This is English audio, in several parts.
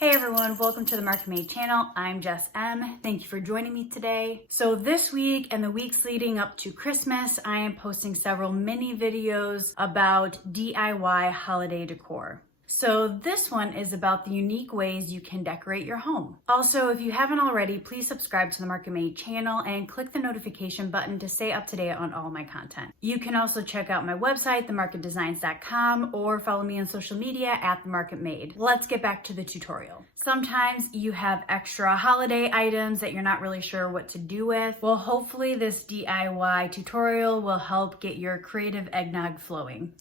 Hey everyone, welcome to the Market Made channel. I'm Jess M. Thank you for joining me today. So this week and the weeks leading up to Christmas, I am posting several mini videos about DIY holiday decor. So this one is about the unique ways you can decorate your home. Also, if you haven't already, please subscribe to the Market Made channel and click the notification button to stay up to date on all my content. You can also check out my website, themarketdesigns.com, or follow me on social media at themarketmade. Let's get back to the tutorial. Sometimes you have extra holiday items that you're not really sure what to do with. Well, hopefully this DIY tutorial will help get your creative eggnog flowing.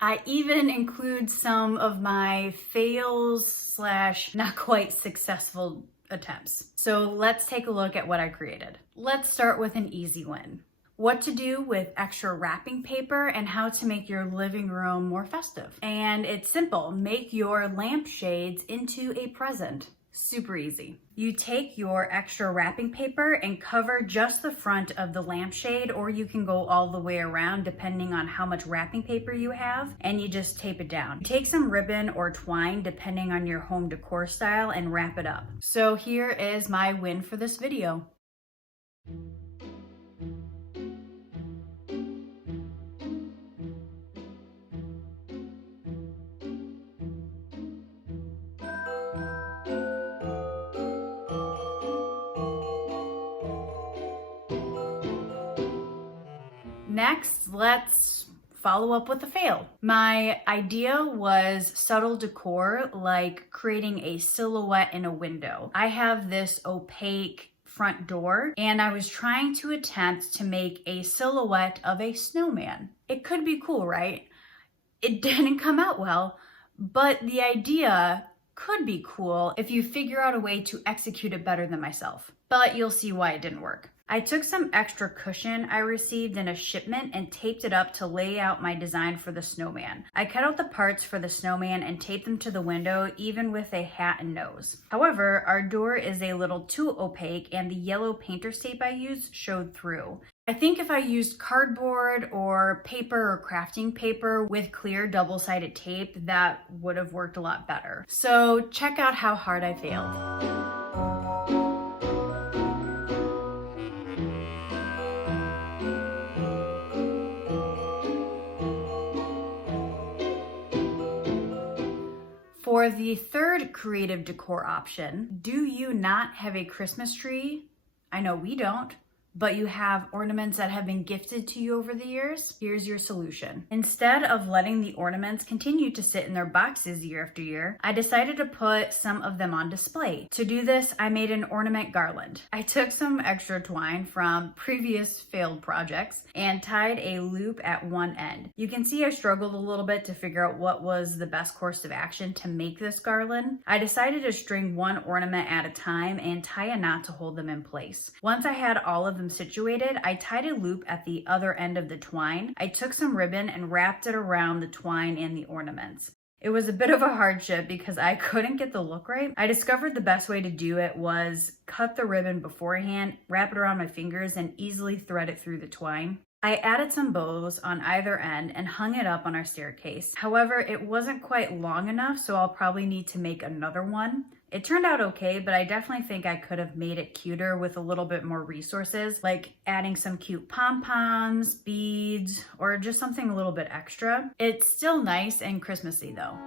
I even include some of my fails / not quite successful attempts. So let's take a look at what I created. Let's start with an easy one. What to do with extra wrapping paper and how to make your living room more festive. And it's simple, make your lampshades into a present. Super easy. You take your extra wrapping paper and cover just the front of the lampshade, or you can go all the way around depending on how much wrapping paper you have, and you just tape it down. Take some ribbon or twine depending on your home decor style and wrap it up. So here is my win for this video. Next, let's follow up with a fail. My idea was subtle decor, like creating a silhouette in a window. I have this opaque front door, and I was trying to attempt to make a silhouette of a snowman. It could be cool, right? It didn't come out well, but the idea could be cool if you figure out a way to execute it better than myself. But you'll see why it didn't work. I took some extra cushion I received in a shipment and taped it up to lay out my design for the snowman. I cut out the parts for the snowman and taped them to the window, even with a hat and nose. However, our door is a little too opaque and the yellow painter's tape I used showed through. I think if I used cardboard or paper or crafting paper with clear double-sided tape, that would have worked a lot better. So check out how hard I failed. For the third creative decor option, do you not have a Christmas tree? I know we don't, but you have ornaments that have been gifted to you over the years? Here's your solution. Instead of letting the ornaments continue to sit in their boxes year after year, I decided to put some of them on display. To do this, I made an ornament garland. I took some extra twine from previous failed projects and tied a loop at one end. You can see I struggled a little bit to figure out what was the best course of action to make this garland. I decided to string one ornament at a time and tie a knot to hold them in place. Once I had all of them situated, I tied a loop at the other end of the twine. I took some ribbon and wrapped it around the twine and the ornaments. It was a bit of a hardship because I couldn't get the look right. I discovered the best way to do it was cut the ribbon beforehand, wrap it around my fingers, and easily thread it through the twine. I added some bows on either end and hung it up on our staircase. However, it wasn't quite long enough, so I'll probably need to make another one. It turned out okay, but I definitely think I could have made it cuter with a little bit more resources, like adding some cute pom-poms, beads, or just something a little bit extra. It's still nice and Christmassy though.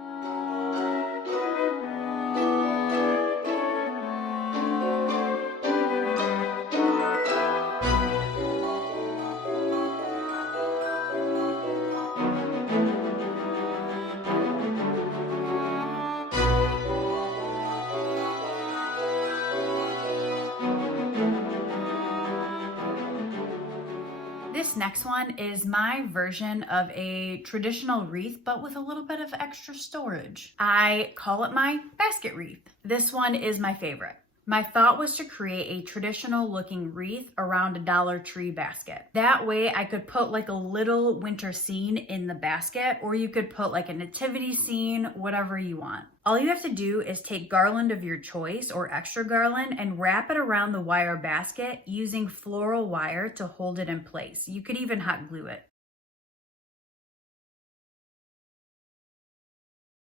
This next one is my version of a traditional wreath, but with a little bit of extra storage. I call it my basket wreath. This one is my favorite. My thought was to create a traditional looking wreath around a Dollar Tree basket. That way I could put like a little winter scene in the basket, or you could put like a nativity scene, whatever you want. All you have to do is take garland of your choice or extra garland and wrap it around the wire basket using floral wire to hold it in place. You could even hot glue it.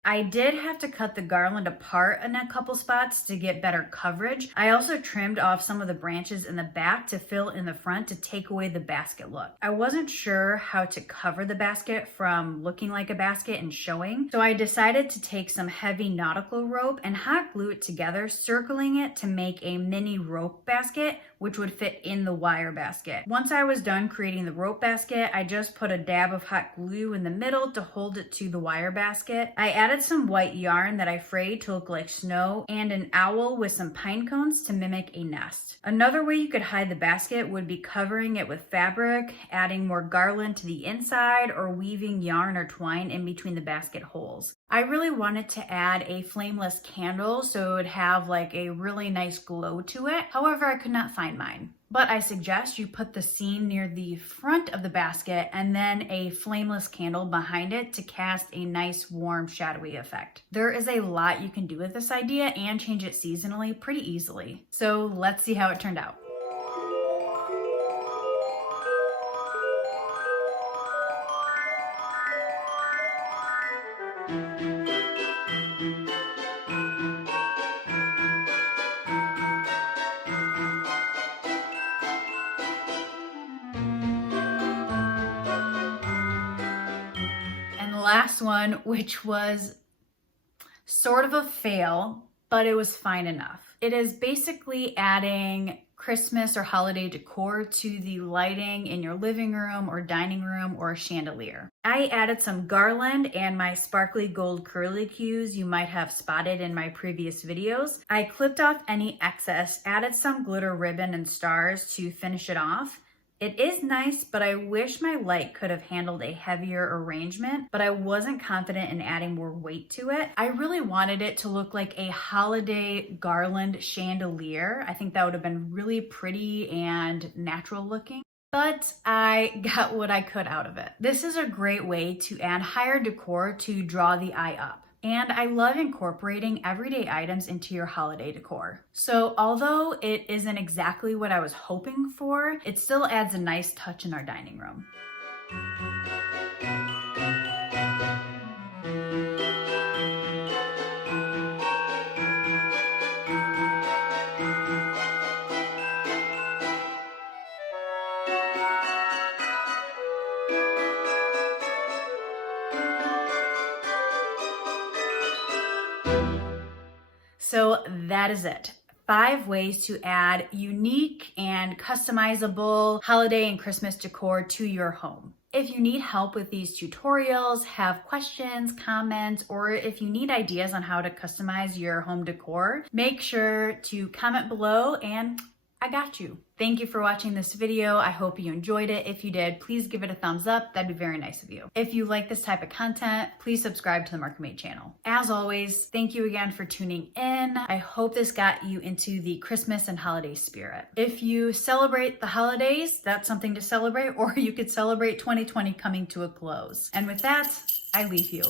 I did have to cut the garland apart in a couple spots to get better coverage. I also trimmed off some of the branches in the back to fill in the front to take away the basket look. I wasn't sure how to cover the basket from looking like a basket and showing, so I decided to take some heavy nautical rope and hot glue it together, circling it to make a mini rope basket which would fit in the wire basket. Once I was done creating the rope basket, I just put a dab of hot glue in the middle to hold it to the wire basket. I added some white yarn that I frayed to look like snow and an owl with some pine cones to mimic a nest. Another way you could hide the basket would be covering it with fabric, adding more garland to the inside, or weaving yarn or twine in between the basket holes. I really wanted to add a flameless candle so it would have like a really nice glow to it. However, I could not find mine. But I suggest you put the scene near the front of the basket and then a flameless candle behind it to cast a nice warm shadowy effect. There is a lot you can do with this idea and change it seasonally pretty easily. So let's see how it turned out. Last one, which was sort of a fail, but it was fine enough. It is basically adding Christmas or holiday decor to the lighting in your living room or dining room or a chandelier. I added some garland and my sparkly gold curlicues you might have spotted in my previous videos. I clipped off any excess, added some glitter ribbon and stars to finish it off. It is nice, but I wish my light could have handled a heavier arrangement, but I wasn't confident in adding more weight to it. I really wanted it to look like a holiday garland chandelier. I think that would have been really pretty and natural looking. But I got what I could out of it. This is a great way to add higher decor to draw the eye up. And I love incorporating everyday items into your holiday decor. So although it isn't exactly what I was hoping for, it still adds a nice touch in our dining room. So that is it. 5 ways to add unique and customizable holiday and Christmas decor to your home. If you need help with these tutorials, have questions, comments, or if you need ideas on how to customize your home decor, make sure to comment below and I got you. Thank you for watching this video. I hope you enjoyed it. If you did, please give it a thumbs up. That'd be very nice of you. If you like this type of content, please subscribe to the Market Made channel. As always, thank you again for tuning in. I hope this got you into the Christmas and holiday spirit. If you celebrate the holidays, that's something to celebrate, or you could celebrate 2020 coming to a close. And with that, I leave you.